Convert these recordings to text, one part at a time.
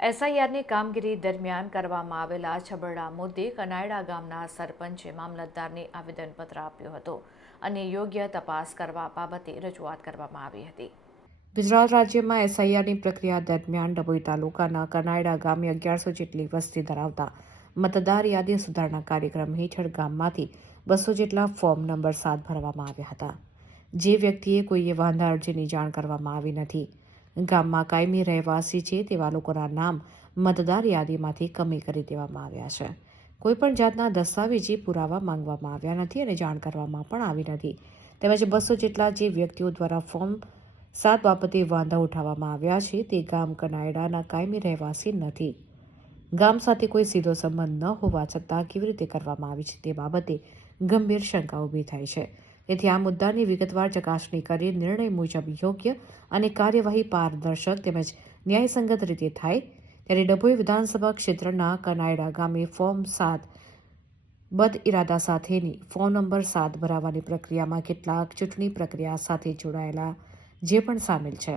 એસઆઈઆરની કામગીરી દરમિયાન કરવામાં આવેલા છબરડા મુદ્દે કનાયડા ગામના સરપંચે મામલતદારને આવેદનપત્ર આપ્યું હતું અને યોગ્ય તપાસ કરવા બાબતે રજૂઆત કરવામાં આવી હતી। ગુજરાત રાજ્યમાં એસઆઈઆરની પ્રક્રિયા દરમિયાન ડભોઈ તાલુકાના કનાયડા ગામે 1100 જેટલી વસ્તી ધરાવતા મતદાર યાદી સુધારણા કાર્યક્રમ હેઠળ ગામમાંથી 200 જેટલા ફોર્મ નંબર 7 ભરવામાં આવ્યા હતા। જે વ્યક્તિએ કોઈએ વાંધા અરજીની જાણ કરવામાં આવી નથી। ગામમાં કાયમી રહેવાસી છે તેવા લોકોના નામ મતદાર યાદીમાંથી કમી કરી દેવામાં આવ્યા છે। કોઈપણ જાતના દસ્તાવેજી પુરાવા માંગવામાં આવ્યા નથી અને જાણ કરવામાં પણ આવી નથી। તેમજ 200 જેટલા જે વ્યક્તિઓ દ્વારા ફોર્મ 7 બાબતે વાંધા ઉઠાવવામાં આવ્યા છે તે ગામ કનાયડાના કાયમી રહેવાસી નથી। ગામ સાથે કોઈ સીધો સંબંધ ન હોવા છતાં કેવી રીતે કરવામાં આવી છે તે બાબતે ગંભીર શંકા ઊભી થાય છે। તેથી આ મુદ્દાની વિગતવાર ચકાસણી કરી નિર્ણય મુજબ યોગ્ય અને કાર્યવાહી પારદર્શક તેમજ ન્યાયસંગત રીતે થાય। ત્યારે ડભોઈ વિધાનસભા ક્ષેત્રના કનાયડા ગામે ફોર્મ 7 બદ ઇરાદા સાથેની ફોર્મ નંબર 7 ભરાવાની પ્રક્રિયામાં કેટલાક ચૂંટણી પ્રક્રિયા સાથે જોડાયેલા જે પણ સામેલ છે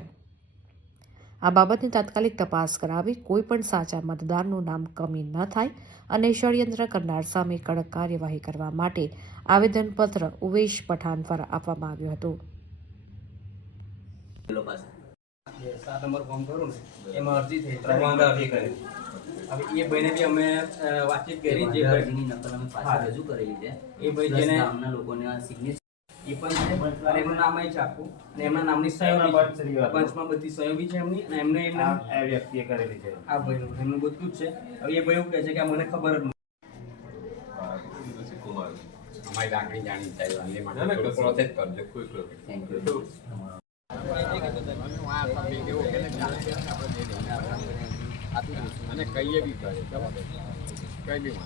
આ બાબતની તાત્કાલિક તપાસ કરાવી કોઈ પણ સાચા મતદારનું નામ કમી ન થાય અને ષડયંત્ર કરનાર સામે કડક કાર્યવાહી કરવા માટે આવેદનપત્ર ઉવેશ પઠાણ દ્વારા આપવામાં આવ્યું હતું। 7 નંબર ફોર્મ કરું ને એમાં અરજી થઈ 3 વાંધા અરજી કરી। હવે એ ભાઈને બી અમે વાતચીત કરી જે અરજીની નકલ અમે પાછી રજૂ કરેલી છે એ ભાઈ જેને ગામના લોકોને સિગ્નેચર એ પણ છે અને એમનું નામ અહીં છે આખું અને એમના નામની સહી પંચમાં બધી સહી બી છે એમની અને એમને આ વ્યક્તિએ કરેલી છે આ ભાઈનું એમનું બધું જ છે। હવે એ ભાઈ એવું કહે છે કે મને ખબર જ નથી। અમારી લાગણી જાણી થાય અને માટે પ્રોસેસ કરજો કોઈ થેન્ક યુ। અને કહીએ બી કરે કઈ બી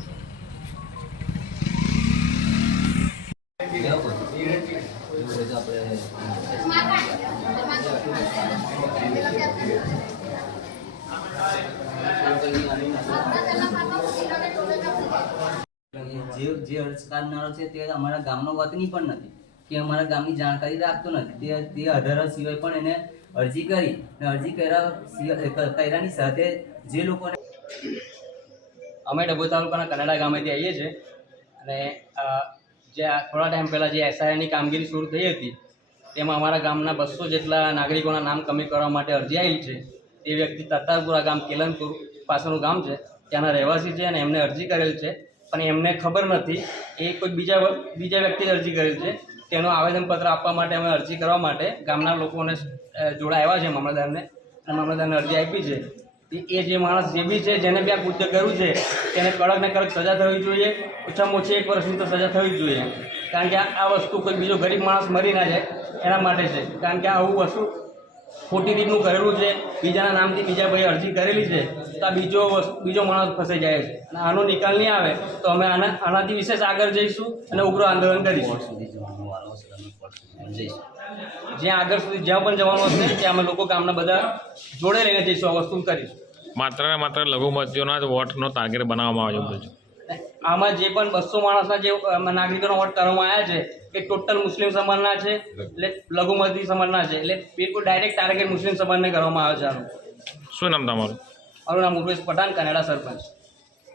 જે અરજ કરનારો છે તે અમારા ગામનો વતની પણ નથી કે અમારા ગામની જાણકારી રાખતો નથી। તે અઢાર સિવાય પણ એને અરજી કરી અને અરજી કર્યાની સાથે જે લોકોને અમે ડભોઈ તાલુકાના કનાયડા ગામેથી આવીએ છીએ અને જે થોડા ટાઈમ પહેલાં જે એસઆઈઆરની કામગીરી શરૂ થઈ હતી તેમાં અમારા ગામના 200 જેટલા નાગરિકોના નામ કમી કરવા માટે અરજી આવી છે। તે વ્યક્તિ તત્તારપુરા ગામ કેલનપુર પાસેનું ગામ છે ત્યાંના રહેવાસી છે અને એમને અરજી કરેલ છે પણ એમને ખબર નથી એ કોઈ બીજા વ્યક્તિએ અરજી કરેલ છે। તેનો આવેદનપત્ર આપવા માટે અમે અરજી કરવા માટે ગામના લોકોને જોડા આવ્યા છે મામલતદારને અને મામલતદારને અરજી આપી છે। એ જે માણસ જે બી છે જેને બી આ કૃત્ય કર્યું છે તેને કડક ને કડક સજા થવી જોઈએ। ઓછામાં ઓછી 1 વર્ષની તો સજા થવી જ જોઈએ કારણ કે આ વસ્તુ કોઈ બીજો ગરીબ માણસ મરી ના જાય એના માટે છે। કારણ કે આવું વસ્તુ ખોટી રીતનું કરેલું છે બીજાના નામથી બીજા ભાઈ અરજી કરેલી છે તો આ બીજો માણસ ફસાઈ જાય છે અને આનો નિકાલ નહીં આવે તો અમે આનાથી વિશેષ આગળ જઈશું અને ઉગ્ર આંદોલન કરીશું। જ્યાં આગળ સુધી જ્યાં પણ જવાનું હશે ત્યાં અમે લોકો ગામના બધા જોડે લઈને જઈશું આ વસ્તુ કરીશું। માત્ર ને માત્ર લઘુમતીઓના જ વોટનો ટાર્ગેટ બનાવવામાં આવ્યો છે। આમાં જે પણ 200 માણસના જે નાગરિકોનો વોટ કરવામાં આવ્યા છે એ ટોટલ મુસ્લિમ સમાજના છે એટલે લઘુમતી સમાજના છે એટલે બિલકુલ ડાયરેક્ટ ટાર્ગેટ મુસ્લિમ સમાજને કરવામાં આવે છે। શું નામ તમારું? મારું નામ ઉવેશ પઠાણ, કનાયડા સરપંચ।